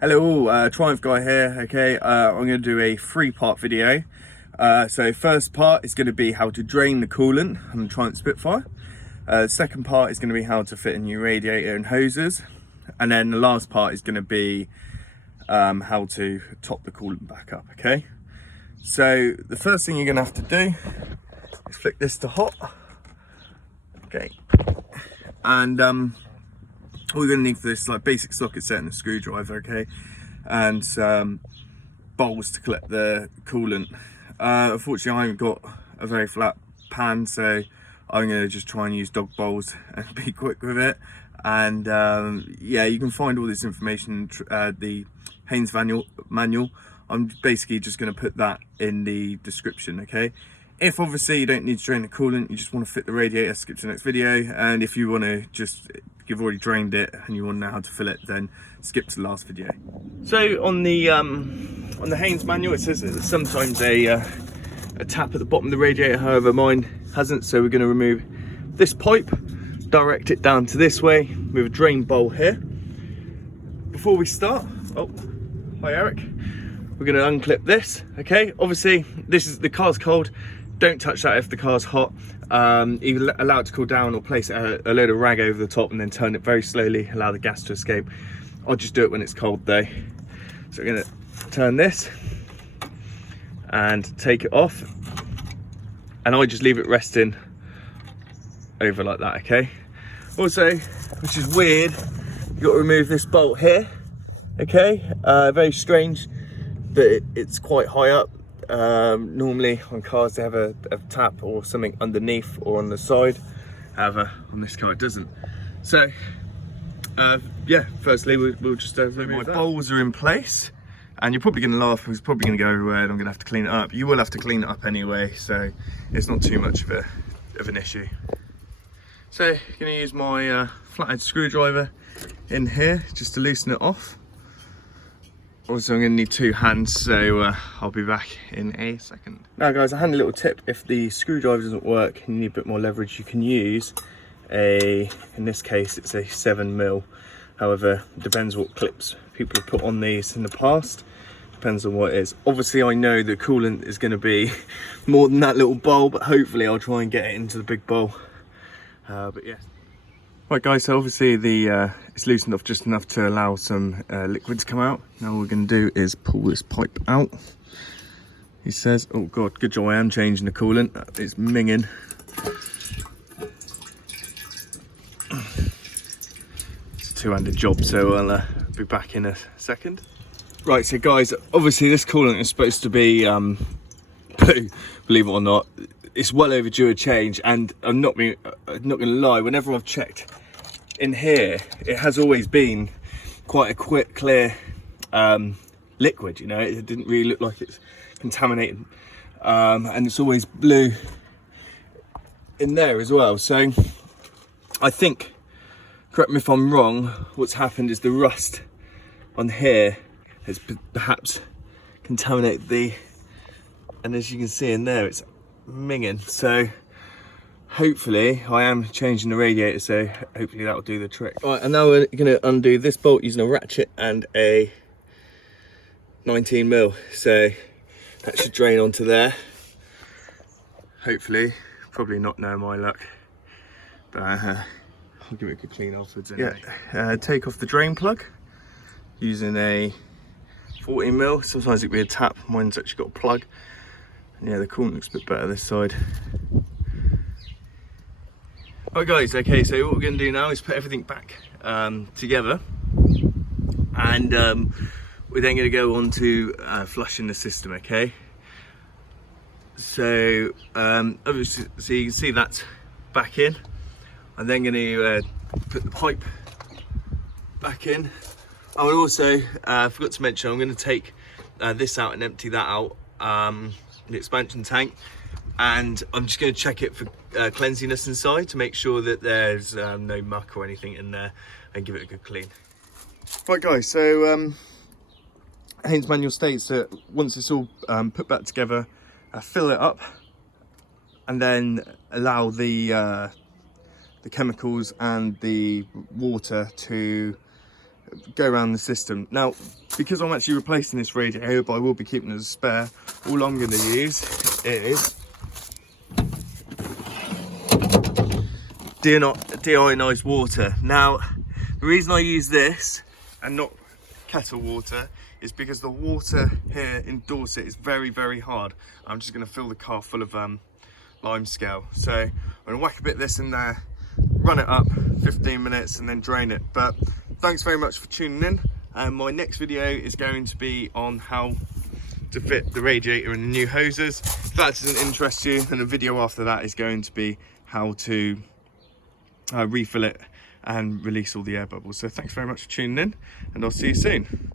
Hello, Triumph Guy here. Okay, I'm going to do a 3-part video. So first part is going to be how to drain the coolant on the Triumph Spitfire. Second part is going to be how to fit a new radiator and hoses. And then the last part is going to be how to top the coolant back up, okay? So the first thing you're going to have to do is flick this to hot. Okay. And all we're going to need for this is like basic socket set and a screwdriver, okay? And some bowls to collect the coolant. Unfortunately, I haven't got a very flat pan, so I'm going to just try and use dog bowls and be quick with it. And yeah, you can find all this information in the Haynes manual. I'm basically just going to put that in the description, okay? If obviously you don't need to drain the coolant, you just want to fit the radiator, skip to the next video. And if you want to just, you've already drained it and you want to know how to fill it, then skip to the last video. So on the Haynes manual, it says that there's sometimes a tap at the bottom of the radiator, however mine hasn't. So we're going to remove this pipe, direct it down to this way with a drain bowl here. Before we start, oh, hi Eric. We're going to unclip this, okay? Obviously, the car's cold. Don't touch that if the car's hot. Either allow it to cool down or place a load of rag over the top and then turn it very slowly, allow the gas to escape. I'll just do it when it's cold though. So we're going to turn this and take it off. And I just leave it resting over like that, okay? Also, which is weird, you've got to remove this bolt here, okay? Very strange, but it's quite high up. Normally on cars they have a tap or something underneath or on the side, however on this car it doesn't. So yeah, firstly we'll just my bowls are in place, and you're probably going to laugh, it's probably going to go everywhere and I'm going to have to clean it up. You will have to clean it up anyway, so it's not too much of an issue. So I'm going to use my flathead screwdriver in here just to loosen it off. Also, I'm going to need 2 hands, so I'll be back in a second. Now guys, a handy little tip: if the screwdriver doesn't work and you need a bit more leverage, you can use in this case it's a 7mm. However, it depends what clips people have put on these in the past. Depends on what it is. Obviously I know the coolant is going to be more than that little bowl, but hopefully I'll try and get it into the big bowl. But yeah. Right guys, so obviously it's loosened off just enough to allow some liquid to come out. Now what we're going to do is pull this pipe out. He says, oh god, good job I am changing the coolant, it's minging. It's a 2-handed job, so I'll be back in a second. Right, so guys, obviously this coolant is supposed to be blue, believe it or not. It's well overdue a change, and I'm not going to lie, whenever I've checked in here, it has always been quite a quick, clear liquid, you know. It didn't really look like it's contaminated, and it's always blue in there as well. So I think, correct me if I'm wrong, what's happened is the rust on here has perhaps contaminated and as you can see in there, it's minging. So hopefully I am changing the radiator, so hopefully that will do the trick. Right, and now we're going to undo this bolt using a ratchet and a 19mm, so that should drain onto there, hopefully. Probably not, no my luck, but I'll give it a good clean afterwards anyway. Yeah, take off the drain plug using a 14mm. Sometimes it can be a tap, mine's actually got a plug. Yeah, the coolant looks a bit better this side. Right guys, okay, so what we're going to do now is put everything back together, and we're then going to go on to flushing the system, okay? So obviously, so you can see that's back in. I'm then going to put the pipe back in. I will also, forgot to mention, I'm going to take this out and empty that out, the expansion tank, and I'm just going to check it for cleanliness inside to make sure that there's no muck or anything in there, and give it a good clean. Right guys, so Haynes manual states that once it's all put back together, fill it up and then allow the chemicals and the water to go around the system. Now, because I'm actually replacing this radiator, but I will be keeping it as a spare, all I'm going to use is deionized water. Now, the reason I use this and not kettle water is because the water here in Dorset is very, very hard. I'm just going to fill the car full of lime scale. So I'm going to whack a bit of this in there, run it up 15 minutes and then drain it. But thanks very much for tuning in. And my next video is going to be on how to fit the radiator and the new hoses. If that doesn't interest you, then the video after that is going to be how to refill it and release all the air bubbles. So thanks very much for tuning in, and I'll see you soon.